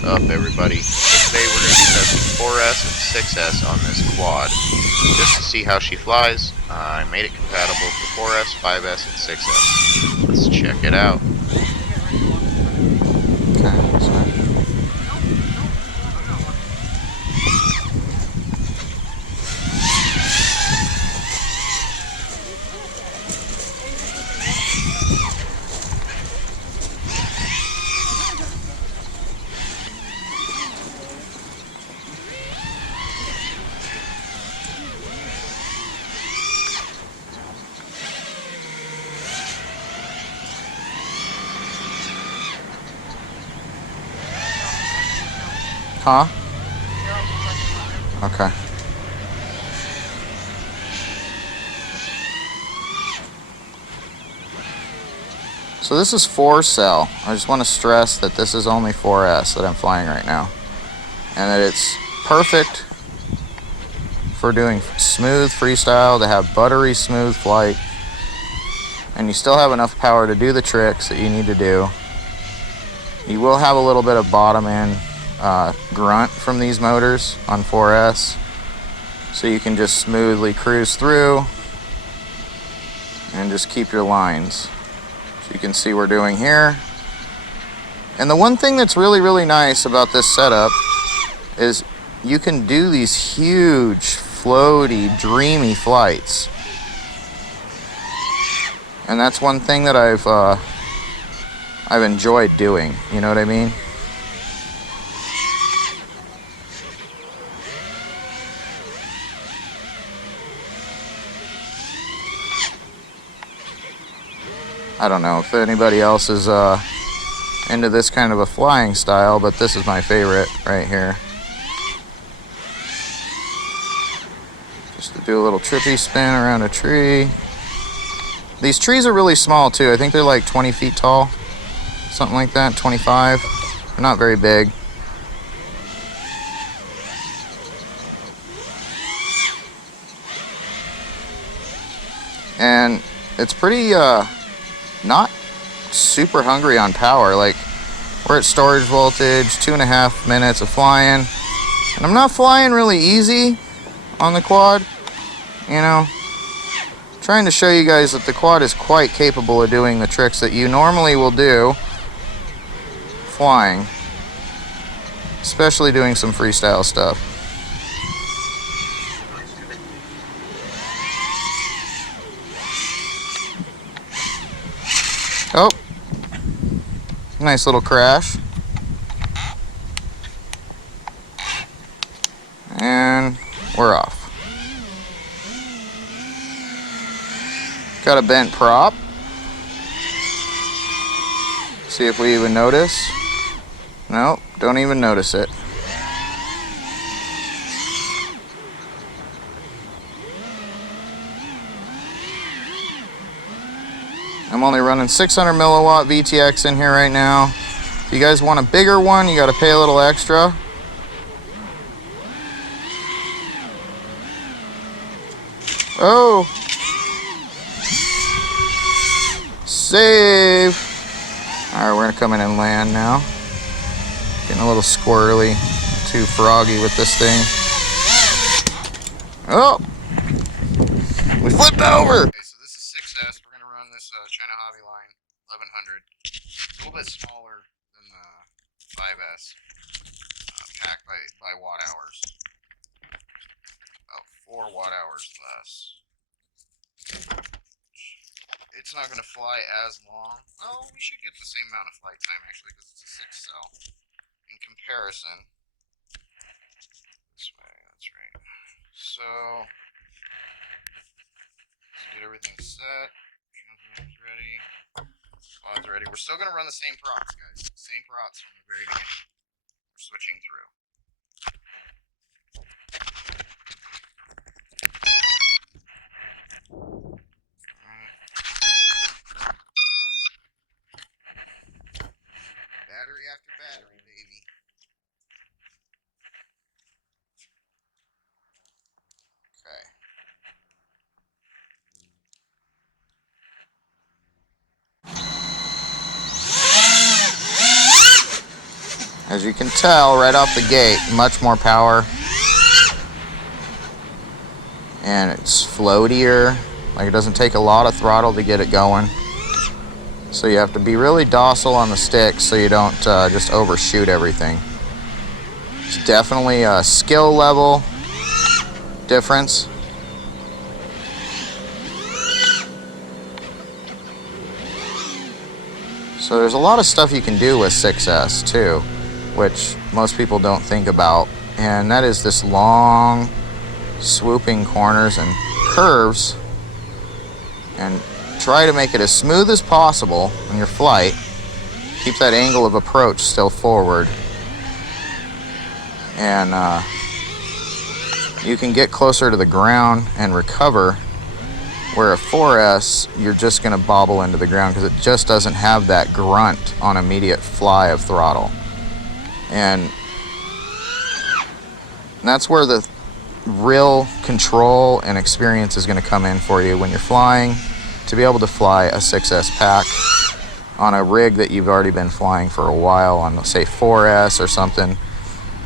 What's up, everybody? So today we're going to be testing 4S and 6S on this quad, just to see how she flies. I made it compatible for 4S, 5S, and 6S. Let's check it out. Okay, sorry. Huh? Okay. So this is 4-cell. I just want to stress that this is only 4S that I'm flying right now. And that it's perfect for doing smooth freestyle, to have buttery smooth flight. And you still have enough power to do the tricks that you need to do. You will have a little bit of bottom end grunt from these motors on 4S. So you can just smoothly cruise through and just keep your lines. So you can see we're doing here. And the one thing that's really nice about this setup is you can do these huge, floaty, dreamy flights. And that's one thing that I've enjoyed doing, you know what I mean? I don't know if anybody else is into this kind of a flying style, but this is my favorite right here. Just to do a little trippy spin around a tree. These trees are really small too. I think they're like 20 feet tall, something like that, 25. They're not very big. And it's pretty not super hungry on power. Like, we're at storage voltage, 2.5 minutes of flying, and I'm not flying really easy on the quad, you know. Trying to show you guys that the quad is quite capable of doing the tricks that you normally will do flying, especially doing some freestyle stuff. Oh, nice little crash. And we're off. Got a bent prop. See if we even notice. Nope, don't even notice it. I'm only running 600 milliwatt VTX in here right now. If you guys want a bigger one, you got to pay a little extra. Oh! Save! Alright, we're going to come in and land now. Getting a little squirrely, too froggy with this thing. Oh! We flipped over! Okay, so this is 6S. We're going to run this China Hobby Line 1100. A little bit smaller than the 5S. Packed by watt hours. About 4 watt hours less. It's not going to fly as long. Oh, we should get the same amount of flight time actually, because it's a 6-cell. In comparison, this way, that's right. So, let's get everything set. Transmitter's ready. Quad's ready. We're still going to run the same props, guys. Same props from the very beginning. We're switching through. Battery after battery, baby. Okay. As you can tell right off the gate, much more power. And it's floatier. Like, it doesn't take a lot of throttle to get it going. So you have to be really docile on the stick so you don't just overshoot everything. It's definitely a skill level difference. So there's a lot of stuff you can do with 6S too, which most people don't think about. And that is this long swooping corners and curves, and try to make it as smooth as possible on your flight. Keep that angle of approach still forward, and you can get closer to the ground and recover, where a 4S you're just going to bobble into the ground because it just doesn't have that grunt on immediate fly of throttle. And that's where the real control and experience is going to come in for you when you're flying, to be able to fly a 6S pack on a rig that you've already been flying for a while, on say 4S or something.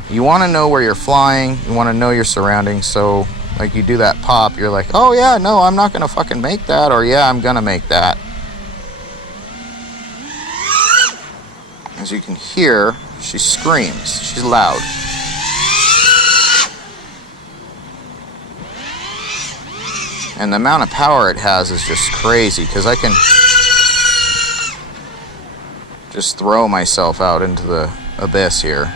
You want to know where you're flying, you want to know your surroundings, so like you do that pop, you're like, oh yeah, no, I'm not going to fucking make that, or yeah, I'm going to make that. As you can hear, she screams, she's loud. And the amount of power it has is just crazy, because I can just throw myself out into the abyss here.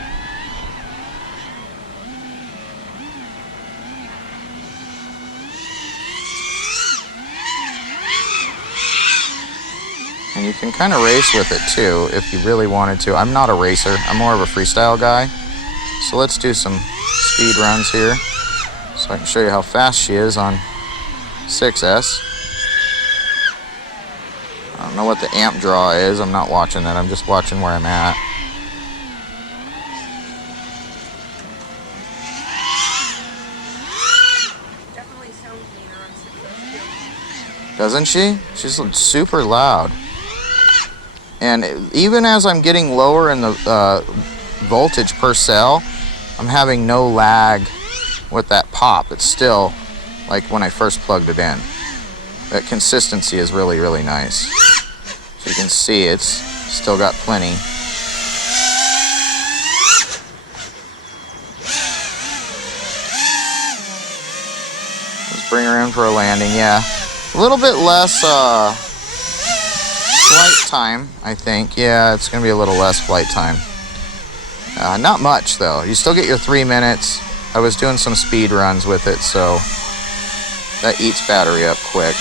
And you can kind of race with it too, if you really wanted to. I'm not a racer, I'm more of a freestyle guy. So let's do some speed runs here, so I can show you how fast she is on 6S. I don't know what the amp draw is, I'm not watching that, I'm just watching where I'm at. Definitely sounds meaner on 6S. Doesn't she? She's super loud. And even as I'm getting lower in the voltage per cell, I'm having no lag with that pop. It's still like when I first plugged it in. That consistency is really, really nice. So you can see it's still got plenty. Let's bring her in for a landing, yeah. A little bit less flight time, I think. Yeah, it's going to be a little less flight time. Not much, though. You still get your 3 minutes. I was doing some speed runs with it, so that eats battery up quick.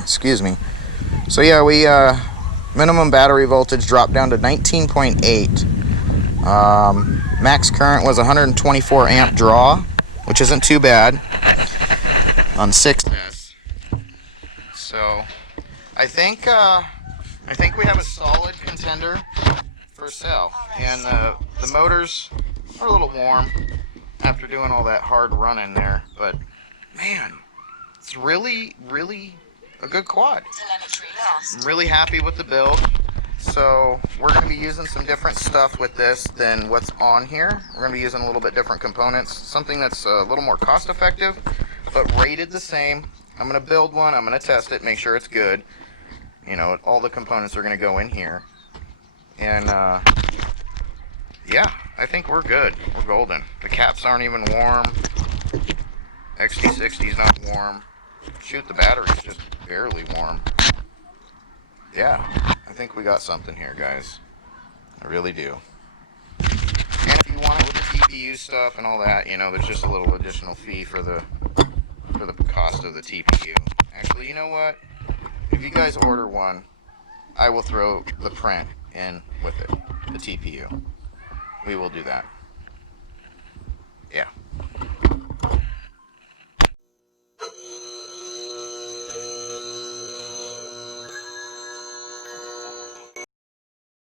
Excuse me. So yeah, we minimum battery voltage dropped down to 19.8. Max current was 124 amp draw, which isn't too bad on 6S. So I think we have a solid contender for sale. And the motors are a little warm after doing all that hard running there, but man, it's really, really a good quad. I'm really happy with the build. So we're going to be using some different stuff with this than what's on here. We're going to be using a little bit different components, something that's a little more cost effective, but rated the same. I'm going to build one, I'm going to test it, make sure it's good. You know, all the components are going to go in here. And yeah, I think we're good. We're golden. The caps aren't even warm. XT60's not warm. Shoot, the battery's just barely warm. Yeah, I think we got something here, guys. I really do. And if you want it with the TPU stuff and all that, you know, there's just a little additional fee for the cost of the TPU. Actually, you know what? If you guys order one, I will throw the print in with it, the TPU. We will do that. Yeah.